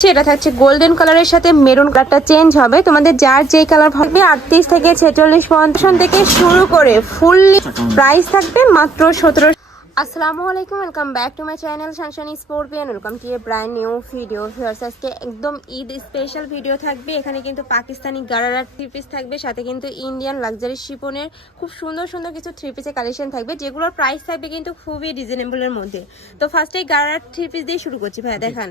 এটা থাকছে গোল্ডেন কালারের সাথে মেরুন কালারটা চেঞ্জ হবে। তোমাদের যার যেই কালার থাকবে আটত্রিশ থেকে ছেচল্লিশ পঞ্চাশ থেকে শুরু করে ফুললি প্রাইস থাকবে মাত্র সতেরো আসসালামু আলাইকুম welcome back to my channel সানশানি স্পোর্টবিয়ান welcome to a brand new video viewers আজকে একদম ঈদ স্পেশাল ভিডিও থাকবে। এখানে কিন্তু পাকিস্তানি গারারা থ্রি পিস থাকবে, সাথে কিন্তু ইন্ডিয়ান লাক্সারি শিপনের খুব সুন্দর সুন্দর কিছু থ্রি পিসের কালেকশন থাকবে, যেগুলোর প্রাইস থাকবে কিন্তু খুবই রিজনেবলের মধ্যে। তো ফার্স্টে গারারা থ্রি পিস দিয়ে শুরু করছি ভাইয়া, দেখান।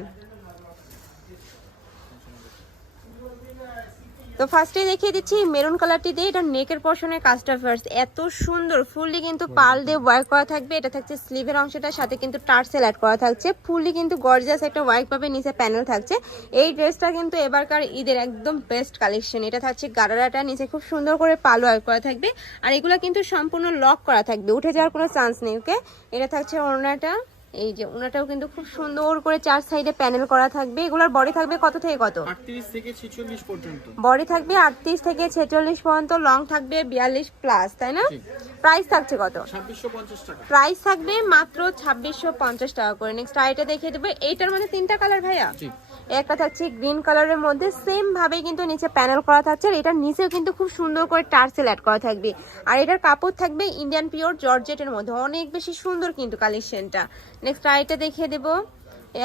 তো ফার্স্টে দেখিয়ে দিচ্ছি মেরুন কালারটি দিয়ে এটা নেকের পশনের কাজটা ফার্স্ট এত সুন্দর ফুললি কিন্তু পাল দিয়ে ওয়ার্ক করা থাকবে এটা থাকছে স্লিভের অংশটার সাথে কিন্তু টার্সেল অ্যাড করা থাকছে। ফুললি কিন্তু গর্জিয়াস একটা ওয়ার্ক পাবে নিচে প্যানেল থাকছে। এই ড্রেসটা কিন্তু এবারকার ঈদের একদম বেস্ট কালেকশন এটা থাকছে গারারাটা নিচে খুব সুন্দর করে পাল ওয়ার্ক করা থাকবে। আর এগুলো কিন্তু সম্পূর্ণ লক করা থাকবে উঠে যাওয়ার কোনো চান্স নেই ওকে এটা থাকছে ওড়নাটা। এই যে ওনাটাও কিন্তু খুব সুন্দর করে চার সাইডে প্যানেল করা থাকবে। এগুলোর বডি থাকবে কত থেকে কত? থেকে পর্যন্ত। বডি থাকবে আটত্রিশ থেকে ছেচল্লিশ পর্যন্ত লং থাকবে বিয়াল্লিশ প্লাস তাই না। প্রাইস থাকছে কত? টাকা। প্রাইস থাকবে মাত্র ছাব্বিশশো পঞ্চাশ টাকা করে। নেক্সট আইটা দেখিয়ে দেবো। এইটার মধ্যে তিনটা কালার ভাইয়া? জি একটা থাকছে গ্রিন কালারের মধ্যে সেম ভাবে কিন্তু নিচে প্যানেল করা থাকছে আর এটার নিচেও কিন্তু খুব সুন্দর করে টার্সেল অ্যাড করা থাকবে। আর এটার কাপড় থাকবে ইন্ডিয়ান পিওর জর্জেটের মধ্যে। অনেক বেশি সুন্দর কিন্তু কালেকশনটা নেক্সট আইটা দেখিয়ে দেবো।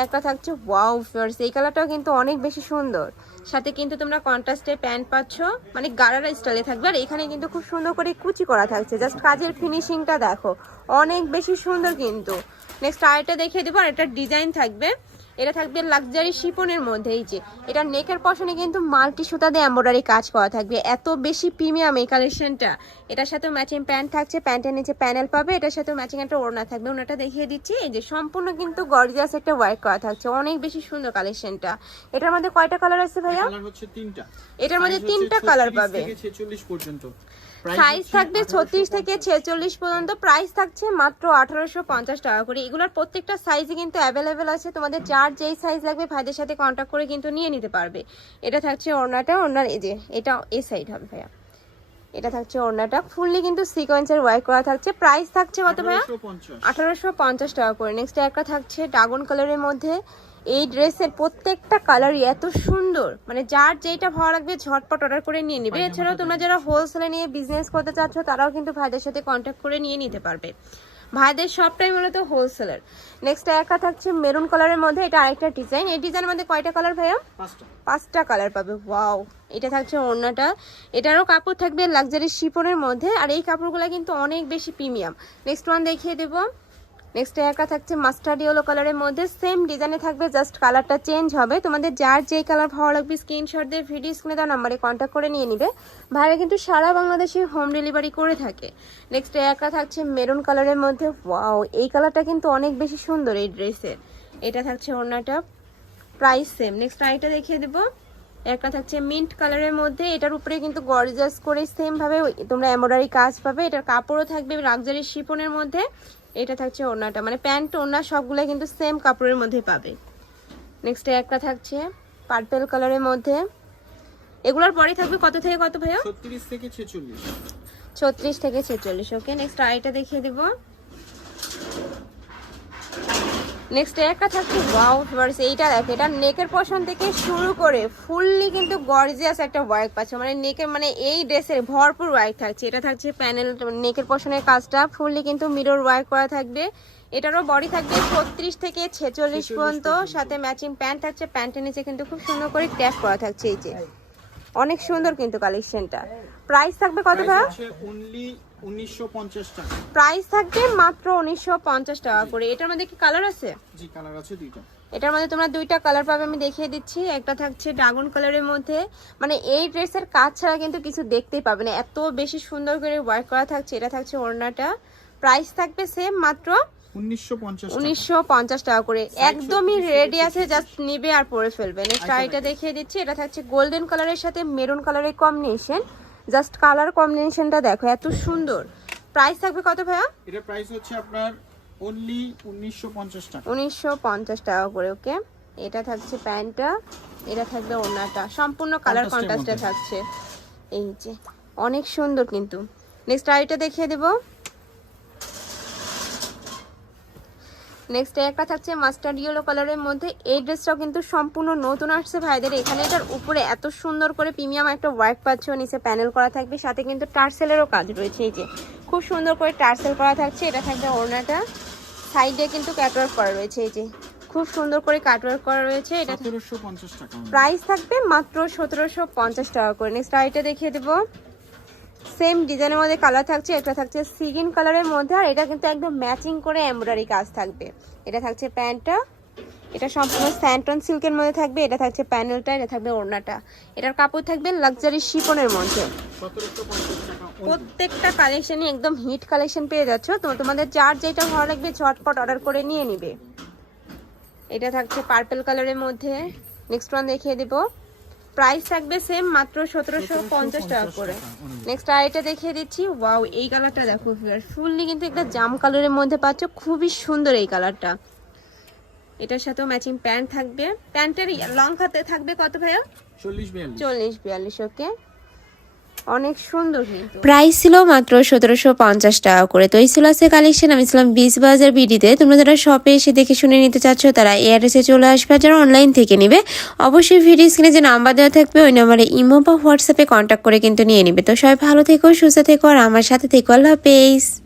একটা থাকছে ওয়াও ফিয়ার্স এই কালারটাও কিন্তু অনেক বেশি সুন্দর। সাথে কিন্তু তোমরা কন্ট্রাস্টে প্যান্ট পাচ্ছ মানে গাড়ারা স্টাইলে থাকবে। আর এখানে কিন্তু খুব সুন্দর করে কুচি করা থাকছে। জাস্ট কাজের ফিনিশিংটা দেখো। অনেক বেশি সুন্দর কিন্তু। নেক্সট আরেকটা দেখিয়ে দেবো, আর একটা ডিজাইন থাকবে। এটা থাকবে লাক্সারি শিপনের মধ্যে এই যে। এটা নেকের পশনে কিন্তু মাল্টি সুতা দিয়ে এম্ব্রয়ডারি কাজ করা থাকবে। এত বেশি প্রিমিয়াম এই কালেকশনটা এটার সাথে ম্যাচিং প্যান্ট থাকছে প্যান্টের নিচে প্যানেল পাবে এটার সাথে ম্যাচিং একটা ওড়না থাকবে। ওনাটা দেখিয়ে দিচ্ছি এই যে সম্পূর্ণ কিন্তু গর্জিয়াস একটা ওয়ার্ক করা থাকছে। অনেক বেশি সুন্দর কালেকশনটা এটার মধ্যে কয়টা কালার আছে ভাইয়া? কালার হচ্ছে তিনটা। এটার মধ্যে তিনটা কালার পাবে। থেকে ছেচল্লিশ পর্যন্ত। Price সাইজ থাকবে ছত্রিশ থেকে ছেচল্লিশ পর্যন্ত। প্রাইস থাকছে মাত্র আঠারোশো পঞ্চাশ টাকা করে। এগুলোর প্রত্যেকটা সাইজই কিন্তু অ্যাভেলেবেল আছে। তোমাদের যার যেই সাইজ লাগবে ভাইদের সাথে কন্ট্যাক্ট করে কিন্তু নিয়ে নিতে পারবে। এটা থাকছে ওড়নাটা ওড়নার এই যে এটা এ সাইড হবে ভাইয়া। এটা থাকছে ওড়নাটা। ফুললি কিন্তু সিকোয়েন্সের ওয়ার্ক করা থাকছে। প্রাইস থাকছে কত ভাইয়া? আঠারোশো পঞ্চাশ। টাকা করে। নেক্সট একটা থাকছে ড্রাগন কালারের মধ্যে। এই ড্রেসের প্রত্যেকটা কালারই এত সুন্দর। মানে যার যেটা ভালো লাগবে ঝটপট অর্ডার করে নিয়ে নিবে। এছাড়াও তোমরা যারা হোলসেলে নিয়ে বিজনেস করতে চাচ্ছ তারাও কিন্তু ভাইদের সাথে কন্ট্যাক্ট করে নিয়ে নিতে পারবে। ভাইদের সবটাই মূলত হোলসেলার নেক্সট একা থাকছে মেরুন কালারের মধ্যে। এটা আরেকটা ডিজাইন এই ডিজাইনের মধ্যে কয়টা কালার ভাইয়া? পাঁচটা। পাঁচটা কালার পাবে। ওয়াও এটা থাকছে ওড়নাটা। এটারও কাপড় থাকবে লাক্সারি শিপনের মধ্যে। আর এই কাপড়গুলো কিন্তু অনেক বেশি প্রিমিয়াম নেক্সট ওয়ান দেখিয়ে দেবো। নেক্সট একা থাকছে মাস্টার্ড ইয়েলো কালারের মধ্যে। সেম ডিজাইনে থাকবে জাস্ট কালারটা চেঞ্জ হবে। তোমাদের যার যেই কালার ভালো লাগবে স্ক্রিনশট দিয়ে ভিডিও স্ক্রিনে দেওয়া নাম্বারে কন্ট্যাক্ট করে নিয়ে নিবে। ভাইরা কিন্তু সারা বাংলাদেশে হোম ডেলিভারি করে থাকে। নেক্সট একা থাকছে মেরুন কালারের মধ্যে। ওয়াও এই কালারটা কিন্তু অনেক বেশি সুন্দর এই ড্রেসের এটা থাকছে ওড়নাটা প্রাইস সেম নেক্সট আইটা দেখিয়ে দেবো। একটা থাকছে মিন্ট কালারের মধ্যে। এটার উপরে কিন্তু গর্জাস করে সেমভাবে তোমরা এমব্রয়ডারি কাজ পাবে। এটার কাপড়ও থাকবে লাক্সারি শিপনের মধ্যে। এটা থাকছে ওড়নাটা। মানে প্যান্ট ওড়না সবগুলোই কিন্তু সেম কাপড়ের মধ্যে পাবে। নেক্সট একটা থাকছে পার্পেল কালারের মধ্যে। এগুলোর পরেই থাকবে কত থেকে কত ভাইয়া? ছত্রিশ থেকে ছেচল্লিশ। ছত্রিশ থেকে ছেচল্লিশ। ওকে নেক্সট আইটা দেখিয়ে দিব। নেক্সট একটা থাকছে ওয়াও ফিভার্স এইটা দেখো এটা নেকের পশন থেকে শুরু করে ফুললি কিন্তু গর্জিয়াস একটা ওয়ার্ক পাচ্ছে। মানে নেকের মানে এই ড্রেসের ভরপুর ওয়ার্ক থাকছে। এটা থাকছে প্যানেল নেকের পশনের কাজটা ফুললি কিন্তু মিরর ওয়ার্ক করা থাকবে। এটারও বডি থাকবে ছত্রিশ থেকে ছেচল্লিশ পর্যন্ত। সাথে ম্যাচিং প্যান্ট থাকছে। প্যান্টের নিচে কিন্তু খুব সুন্দর করে ট্যাপ করা থাকছে এই যে। অনেক সুন্দর কিন্তু কালেকশনটা প্রাইস থাকবে কত ভাড়া 1950 প্রাইস থাকবে মাত্র 1950 টাকা করে। এটার মধ্যে কি কালার আছে? জি কালার আছে দুইটা। এটার মধ্যে তোমরা দুইটা কালার পাবে আমি দেখিয়ে দিচ্ছি। একটা থাকছে ড্রাগন কালারের মধ্যে। মানে এই ড্রেসের কাজ ছাড়া কিন্তু কিছু দেখতেই পাবে না। এত বেশি সুন্দর করে ওয়ার্ক করা থাকছে। এটা থাকছে ওড়নাটা। প্রাইস থাকবে সেম মাত্র 1950 টাকা। করে। একদমই রেডি আছে জাস্ট নিবে আর পরে ফেলবে। নেক্সট আইটা দেখিয়ে দিচ্ছি। এটা থাকছে গোল্ডেন কালারের সাথে মেরুন কালারের কম্বিনেশন জাস্ট কালার কম্বিনেশনটা দেখো এত সুন্দর। প্রাইস থাকবে কত ভাইয়া? এটা প্রাইস হচ্ছে আপনার অনলি উনিশশো পঞ্চাশ টাকা। উনিশশো পঞ্চাশ টাকা করে ওকে? এটা থাকছে প্যান্টটা এটা থাকবে ওড়নাটা। সম্পূর্ণ কালার কন্ট্রাস্টে থাকছে। এই যে অনেক সুন্দর কিন্তু। নেক্সট আইটা দেখিয়ে দেবো। নেক্সট একটা থাকছে মাস্টার্ড ইয়েলো কালারের মধ্যে এই ড্রেসটাও কিন্তু সম্পূর্ণ নতুন আসছে ভাইদের। এখানে এটার উপরে এত সুন্দর করে প্রিমিয়াম একটা ওয়ার্ক পাচ্ছ নিচে প্যানেল করা থাকবে সাথে কিন্তু টার্সেলেরও কাজ রয়েছে এই যে। খুব সুন্দর করে টার্সেল করা থাকছে এটা থাকবে ওড়নাটা। সাইডে কিন্তু ক্যাটওয়ার্ক করা রয়েছে এই যে। খুব সুন্দর করে কাটওয়ার্ক করা রয়েছে এটা সতেরোশো পঞ্চাশ টাকা। প্রাইস থাকবে মাত্র সতেরোশো পঞ্চাশ টাকা করে। নেক্সট আইটা দেখিয়ে দেবো। সেম ডিজাইনের মধ্যে কালার থাকছে, এটা থাকছে সিগিন কালারের মধ্যে, আর এটা কিন্তু একদম ম্যাচিং করে এমব্রয়ডারি কাজ থাকবে। এটা থাকছে প্যান্টটা, এটা সম্পূর্ণ স্যান্টন সিল্কের মধ্যে থাকবে, এটা থাকছে প্যানেলটা, এটা থাকবে ওড়নাটা। এটার কাপড় থাকবে লাক্সারি শিপনের মধ্যে। প্রত্যেকটা কালেকশনই একদম হিট কালেকশন পেয়ে যাচ্ছ, তো তোমাদের যার যেটা ভালো লাগবে ঝটপট অর্ডার করে নিয়ে নিবে। এটা থাকছে পার্পেল কালারের মধ্যে। নেক্সট ওয়ান দেখিয়ে দেবো। প্রাইস থাকবে সেম মাত্র সতেরোশো পঞ্চাশ টাকা করে। নেক্সট আর এটা দেখিয়ে দিচ্ছি। ওয়াও এই কালারটা দেখো ফুললি কিন্তু একটা জাম কালারের মধ্যে পাচ্ছ। খুবই সুন্দর এই কালারটা এটার সাথেও ম্যাচিং প্যান্ট থাকবে। প্যান্টের লং হাতে থাকবে কত ভাইয়া? চল্লিশ বিয়াল্লিশ। চল্লিশ বিয়াল্লিশ ওকে প্রাইস ছিল মাত্র সতেরোশো পঞ্চাশ টাকা করে। তো এই ছিল আজকে কালেকশন আমি ছিলাম বিশ বাজার বিডিতে তোমরা যারা শপে এসে দেখে শুনে নিতে চাচ্ছ, তারা এই অ্যাড্রেসে চলে আসবে যারা অনলাইন থেকে নিবে, অবশ্যই ভিডিও স্ক্রিনে যে নাম্বার দেওয়া থাকবে, ওই নাম্বারে ইমো বা হোয়াটসঅ্যাপে কন্ট্যাক্ট করে কিন্তু নিয়ে নিবে। তো সবাই ভালো থেকো, সুস্থ থেকো, আর আমার সাথে থেকো। আল্লাহ হাফেজ।